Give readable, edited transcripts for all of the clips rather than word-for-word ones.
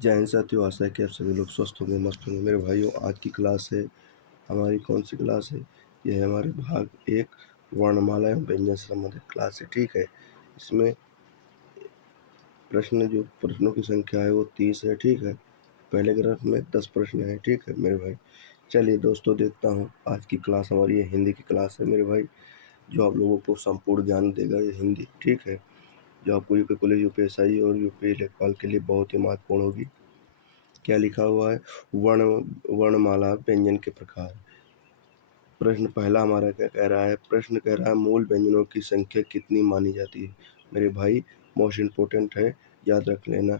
जय हिंद साथियों, आशा है कि आप सभी लोग स्वस्थ होंगे, मस्त होंगे। मेरे भाइयों, आज की क्लास है हमारी, कौन सी क्लास है? यह है हमारे भाग 1 वर्णमाला एवं व्यंजन से संबंधित क्लास है। ठीक है, इसमें प्रश्नों की संख्या है वो 30 है। ठीक है, पहले ग्राफ में 10 प्रश्न है। ठीक है मेरे भाई, चलिए दोस्तों देखता हूँ। आज की क्लास हमारी ये हिंदी की क्लास है मेरे भाई, जो आप लोगों को संपूर्ण ज्ञान देगा ये हिंदी। ठीक है, जो आपको यूपी पुलिस, यूपीएसआई और यूपी लेखपाल के लिए बहुत ही महत्वपूर्ण होगी। क्या लिखा हुआ है? वर्णमाला व्यंजन के प्रकार। प्रश्न पहला हमारा क्या कह रहा है? प्रश्न कह रहा है मूल व्यंजनों की संख्या कितनी मानी जाती है? मेरे भाई, मोस्ट इम्पोर्टेंट है, याद रख लेना।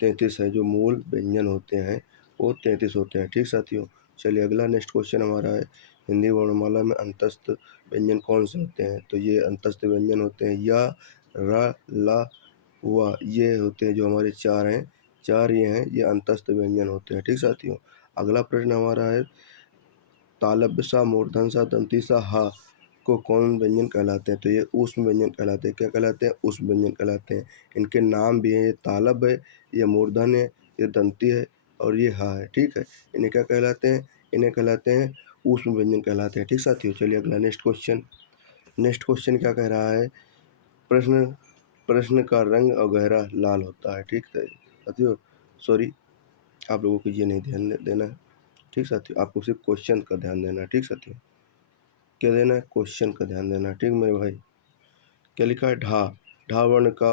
33 है। जो मूल व्यंजन होते हैं वो 33 होते हैं। ठीक साथियों, चलिए अगला नेक्स्ट क्वेश्चन हमारा है, हिंदी वर्णमाला में अंतस्थ व्यंजन कौन से होते हैं? तो ये अंतस्थ व्यंजन होते हैं या, र, ला, व। ये होते हैं जो हमारे चार हैं, चार ये हैं, ये अंतस्थ व्यंजन होते हैं। ठीक साथियों, अगला प्रश्न हमारा है, तालव्य सा, मूर्धन सा, दंती सा, हा को कौन व्यंजन कहलाते हैं? तो ये ऊष्म व्यंजन कहलाते हैं। क्या कहलाते हैं? ऊष्म व्यंजन कहलाते हैं। इनके नाम भी हैं, ये तालव्य है, ये मूर्धन है, ये दंती है और ये हा है। ठीक है, इन्हें क्या कहलाते हैं? इन्हें कहलाते हैं ऊष्म व्यंजन कहलाते हैं। ठीक साथियों, चलिए अगला नेक्स्ट क्वेश्चन। नेक्स्ट क्वेश्चन क्या कह रहा है? प्रश्न प्रश्न का रंग और गहरा लाल होता है। ठीक है साथियों, सॉरी, आप लोगों को ये नहीं ध्यान देना है। ठीक साथियों, आपको सिर्फ क्वेश्चन का ध्यान देना है। ठीक साथियों, क्या देना है? क्वेश्चन का ध्यान देना है। ठीक मेरे भाई, क्या लिखा है? ढा। ढा वर्ण का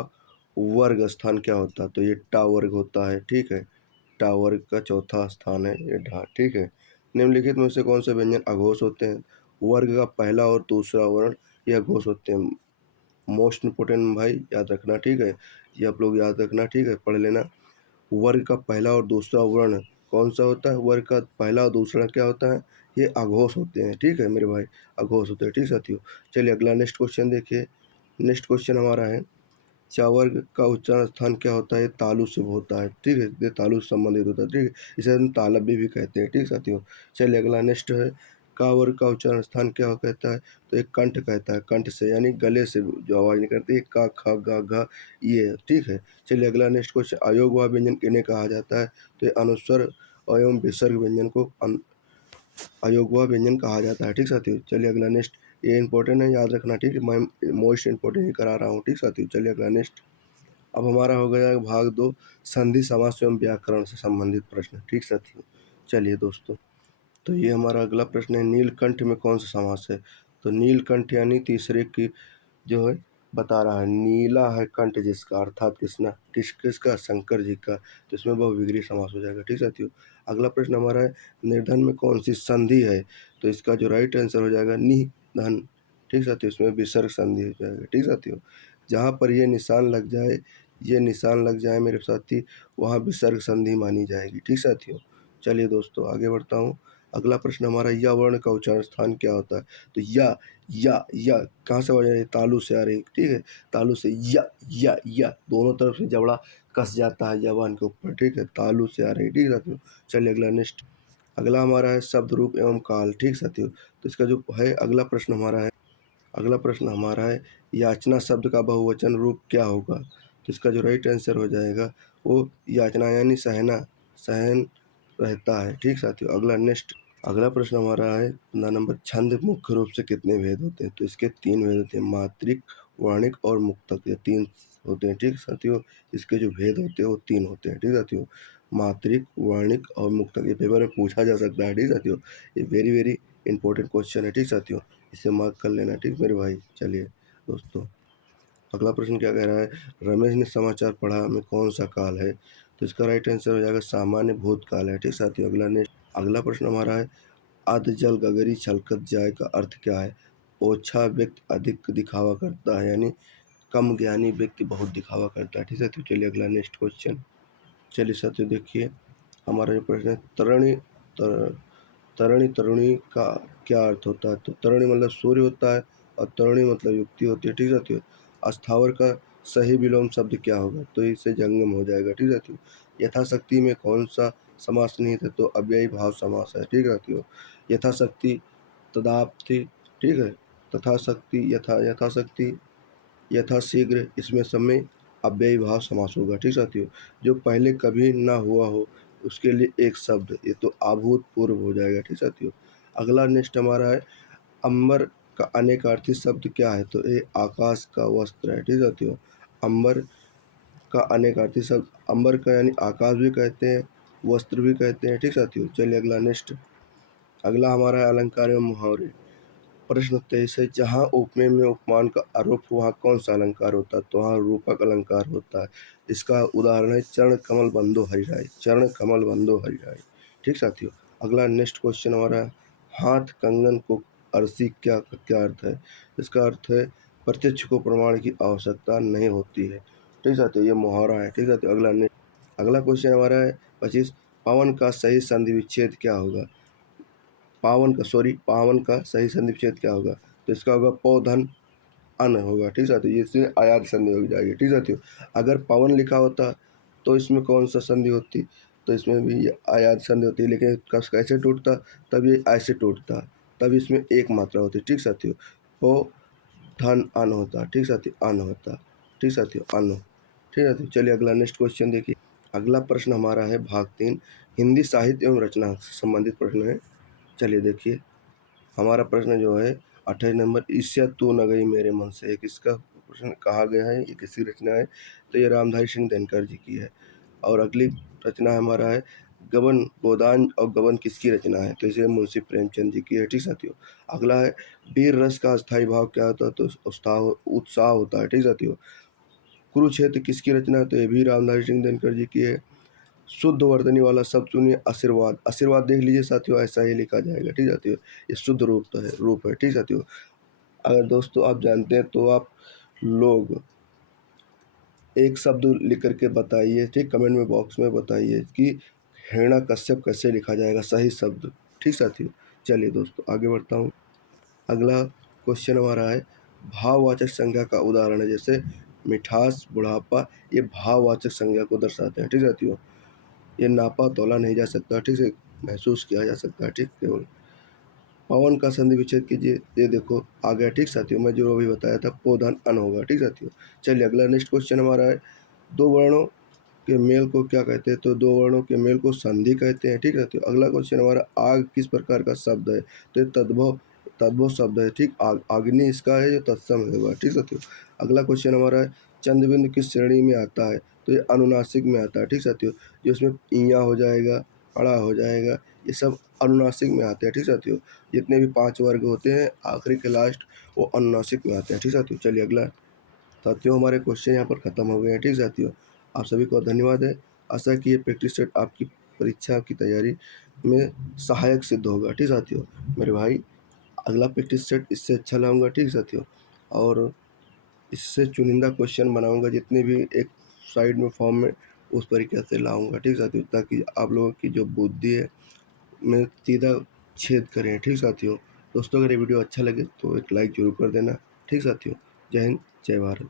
वर्ग स्थान क्या होता है? तो ये टा वर्ग होता है। ठीक है, टा वर्ग का चौथा स्थान है ये ढा। ठीक है, निम्नलिखित में से कौन से व्यंजन अघोष होते हैं? वर्ग का पहला और दूसरा वर्ण ये अघोष होते हैं। मोस्ट इम्पोर्टेंट भाई, याद रखना। ठीक है, ये आप लोग याद रखना। ठीक है, पढ़ लेना। वर्ग का पहला और दूसरा वर्ण कौन सा होता है? वर्ग का पहला और दूसरा क्या होता है? ये अघोष होते हैं। ठीक है मेरे भाई, अघोष होते हैं। ठीक साथियों, चलिए अगला नेक्स्ट क्वेश्चन देखिए। नेक्स्ट क्वेश्चन हमारा है, चा वर्ग का उच्चारण स्थान क्या होता है? ये तालु से होता है। ठीक है, ये तालु से संबंधित होता है। ठीक है, इसे हम तालव्य भी कहते हैं। ठीक साथियों, चलिए अगला नेक्स्ट है, का वर्ग का उच्चारण स्थान क्या कहता है? तो एक कंठ कहता है। कंठ से यानी गले से जो आवाज निकलती है, का, ख, गा, घ, ये। ठीक है, चलिए अगला नेक्स्ट क्वेश्चन, अयोग व व्यंजन किन्हें कहा जाता है? तो ये अनुस्वर एवं विसर्ग व्यंजन को अयोग व व्यंजन कहा जाता है। ठीक साथियों, चलिए अगला नेक्स्ट, ये इंपॉर्टेंट है, याद रखना। ठीक है, मैं मोस्ट इंपॉर्टेंट ही करा रहा हूँ। ठीक साथियों, चलिए अगला नेक्स्ट। अब हमारा हो गया भाग 2, संधि समास एवं व्याकरण से संबंधित प्रश्न। ठीक साथियों, चलिए दोस्तों, तो ये हमारा अगला प्रश्न है, नीलकंठ में कौन सा समास है? तो नीलकंठ यानी तीसरे की जो है बता रहा है, नीला है कंठ जिसका, अर्थात किसका? शंकर जी का। तो इसमें बहुविग्री समास हो जाएगा। ठीक साथियों, अगला प्रश्न हमारा है, निर्धन में कौन सी संधि है? तो इसका जो राइट आंसर हो जाएगा निधन। ठीक साथियों, इसमें विसर्ग संधि हो जाएगा। ठीक साथियों, जहाँ पर ये निशान लग जाए, ये निशान लग जाए मेरे साथी, वहाँ विसर्ग संधि मानी जाएगी। ठीक साथियों, चलिए दोस्तों आगे बढ़ता हूँ। अगला प्रश्न हमारा, या वर्ण का उच्चारण स्थान क्या होता है? तो या कहाँ से आ रही है? तालु से आ रही है। ठीक है, तालु से या दोनों तरफ से जबड़ा कस जाता है जबान के ऊपर। ठीक है, तालु से आ रही है। ठीक है साथियों, चलिए अगला नेक्स्ट। अगला हमारा है शब्द रूप एवं काल। ठीक साथियों, तो इसका जो है अगला प्रश्न हमारा है, अगला प्रश्न हमारा है, याचना शब्द का बहुवचन रूप क्या होगा? तो इसका जो राइट आंसर हो जाएगा वो याचना यानी सहना, सहन रहता है। ठीक साथियों, अगला नेक्स्ट। अगला प्रश्न हमारा है 15 नंबर, छंद मुख्य रूप से कितने भेद होते हैं? तो इसके 3 भेद होते हैं, मात्रिक, वर्णिक और मुक्तक, ये 3 होते हैं। ठीक साथियों, इसके जो भेद होते हैं वो 3 होते हैं। ठीक साथियों, मात्रिक, वर्णिक और मुक्तक, ये पेपर में पूछा जा सकता है। ठीक साथियों, ये वेरी वेरी इंपॉर्टेंट क्वेश्चन है। ठीक साथियों, इसे मार्क कर लेना। ठीक मेरे भाई, चलिए दोस्तों, अगला प्रश्न क्या कह रहा है, रमेश ने समाचार पढ़ा में कौन सा काल है? तो इसका राइट आंसर हो जाएगा सामान्य भूतकाल है। ठीक साथियों, अगला नेक्स्ट। अगला प्रश्न हमारा है, अध जल गगरी छलकत जाए का अर्थ क्या है? ओछा व्यक्ति अधिक दिखावा करता है, यानी कम ज्ञानी व्यक्ति बहुत दिखावा करता है। ठीक साथियों, चलिए अगला नेक्स्ट क्वेश्चन। चलिए साथियों देखिए, हमारा जो प्रश्न है, तरणी तरुणी का क्या अर्थ होता है? तो तरुणी मतलब सूर्य होता है और तरुणी मतलब युक्ति होती है। ठीक साथियों, अस्थावर का सही विलोम शब्द क्या होगा? तो इससे जंगम हो जाएगा। ठीक साथियों, यथाशक्ति में कौन सा समास निहित है? तो अव्ययी भाव समास है। ठीक साथियों, यथाशक्ति, तदाप्ति, ठीक है, तथाशक्ति, यथाशक्ति, यथाशीघ्र, इसमें सब में अव्ययी भाव समास होगा। ठीक साथियों, जो पहले कभी ना हुआ हो उसके लिए एक शब्द, ये तो अभूतपूर्व हो जाएगा। ठीक साथियों, अगला नेक्स्ट हमारा है अंबर का अनेकार्थी शब्द क्या है, तो ये आकाश का वस्त्र है। ठीक साथियों, अंबर का अनेकार्थी शब्द, अंबर का यानी आकाश भी कहते हैं, वस्त्र भी कहते हैं। ठीक साथियों, चलिए अगला नेक्स्ट, अगला हमारा है अलंकार एवं मुहावरे। प्रश्न 23 है, जहाँ उपमेय में उपमान का आरोप हो वहाँ कौन सा अलंकार होता है, तो वहाँ रूपक अलंकार होता है। इसका उदाहरण है चरण कमल बंदो हरिराय, चरण कमल बंदो हरिराय। ठीक साथियों, अगला नेक्स्ट क्वेश्चन हमारा है, हाथ कंगन को अरसी क्या क्या अर्थ है, इसका अर्थ है प्रत्यक्ष को प्रमाण की आवश्यकता नहीं होती है। ठीक साथियों, ये मुहावरा है। ठीक साथियों, अगला क्वेश्चन हमारा है 25, पावन का सही संधि विच्छेद क्या होगा, पावन का सही संधि विच्छेद क्या होगा, तो इसका होगा पौधन अन होगा। ठीक साथियों, ये इसमें आयात संधि हो जाएगी। ठीक साथियों, अगर पवन लिखा होता तो इसमें कौन सा संधि होती, तो इसमें भी आयात संधि होती, लेकिन कस कैसे टूटता, तब ये ऐसे टूटता, तब इसमें एक मात्रा होती। ठीक साथियों, पो धन अन होता। ठीक साथियों, अन होता। ठीक साथियों, अन। ठीक है, तो चलिए अगला नेक्स्ट क्वेश्चन देखिए। अगला प्रश्न हमारा है भाग 3, हिंदी साहित्य एवं रचना से संबंधित प्रश्न है। चलिए देखिए, हमारा प्रश्न जो है 28 नंबर, ईर्ष्या तू न गई मेरे मन से, एक इसका प्रश्न कहा गया है, ये किसकी रचना है, तो ये रामधारी सिंह दिनकर जी की है। और अगली रचना हमारा है गबन गोदान, और गबन किसकी रचना है, तो इसे मुंशी प्रेमचंद जी की है। ठीक साथियों, अगला है वीर रस का अस्थायी भाव क्या होता है, तो उत्साह होता है। ठीक साथियों, कुरुक्षेत्र किसकी रचना है, तो ये भी रामधारी सिंह दिनकर जी की है। शुद्ध वर्तनी वाला शब्द चुनिए, आशीर्वाद, आशीर्वाद देख लीजिए साथियों, ऐसा ही लिखा जाएगा। ठीक साथियों, ये शुद्ध रूप है। ठीक साथियों, अगर दोस्तों आप जानते हैं तो आप लोग एक शब्द लिख करके बताइए, ठीक, कमेंट में बॉक्स में बताइए कि हिरण्य कश्यप कैसे लिखा जाएगा सही शब्द। ठीक साथियों, चलिए दोस्तों आगे बढ़ता हूँ। अगला क्वेश्चन हमारा है भाववाचक संज्ञा का उदाहरण है, जैसे मिठास, बुढ़ापा, ये भाववाचक संज्ञा को दर्शाते हैं। ठीक साथियों, ये नापा तोला नहीं जा सकता, ठीक से महसूस किया जा सकता है। ठीक, केवल पवन का संधि विच्छेद कीजिए, ये देखो आ गया। ठीक साथियों, मैं जो अभी बताया था पोधन अन होगा। ठीक साथियों, चलिए अगला नेक्स्ट क्वेश्चन हमारा है दो वर्णों के मेल को क्या कहते हैं, तो दो वर्णों के मेल को संधि कहते हैं। ठीक साथियों, अगला क्वेश्चन हमारा आग किस प्रकार का शब्द है, तो ये तद्भव तद्भव शब्द है। ठीक, अग्नि इसका है जो तत्सम होगा। ठीक साथियों, अगला क्वेश्चन हमारा है चंद्रबिंदु किस श्रेणी में आता है, तो ये अनुनासिक में आता है। ठीक साथियों, जो इसमें ईया हो जाएगा, अड़ा हो जाएगा, ये सब अनुनासिक में आते हैं। ठीक साथियों, जितने भी 5 वर्ग होते हैं आखिरी के लास्ट वो अनुनासिक में आते हैं। ठीक साथियों, चलिए अगला। साथियों, हमारे क्वेश्चन यहाँ पर ख़त्म हो गए हैं। ठीक साथियों, आप सभी को धन्यवाद है। आशा है कि ये प्रैक्टिस सेट आपकी परीक्षा की तैयारी में सहायक सिद्ध होगा। ठीक साथियों, मेरे भाई अगला प्रैक्टिस सेट इससे अच्छा लाऊंगा। ठीक साथियों, और इससे चुनिंदा क्वेश्चन बनाऊंगा, जितने भी एक साइड में फॉर्म में उस तरीके से लाऊंगा। ठीक साथियों, ताकि आप लोगों की जो बुद्धि है में सीधा छेद करें। ठीक साथियों, दोस्तों अगर ये वीडियो अच्छा लगे तो एक लाइक ज़रूर कर देना। ठीक साथियों, जय हिंद, जय भारत।